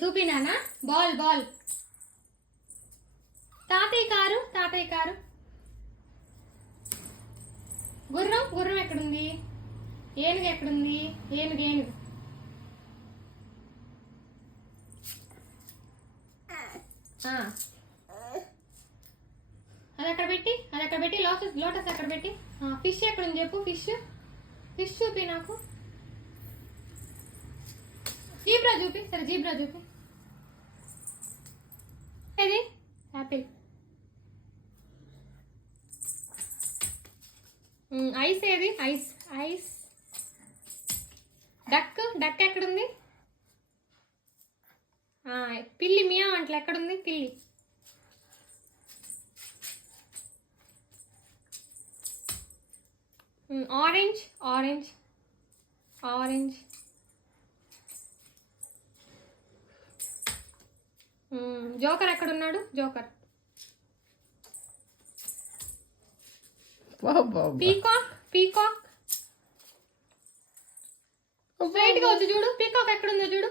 చూపినానా? Ball ball. తాతయ్య car, తాతయ్య car. గుర్రం, గుర్రం ఎక్కడుంది? ఏనుగు ఎక్కడుంది? ఏనుగు, ఏనుగు. అది అక్కడ పెట్టి, అది అక్కడ పెట్టి. లోటస్, లోటస్ అక్కడ పెట్టి. ఫిష్ ఎక్కడుంది చెప్పు? ఫిష్, ఫిష్ చూపి నాకు. జీబ్రా చూపి. సరే జీబ్రా చూపి. ఏది? యాపిల్. ఐస్ ఏది? Ice, ice. డక్, డక్ ఎక్కడుంది? పిల్లి మియా అంటలు ఎక్కడుంది? పిల్లి. Orange, orange, orange. జోకర్ ఎక్కడున్నాడు? జోకర్. Peacock, peacock. స్ట్రైట్ గా వచ్చి చూడు, పీకాక్ ఎక్కడుందో చూడు.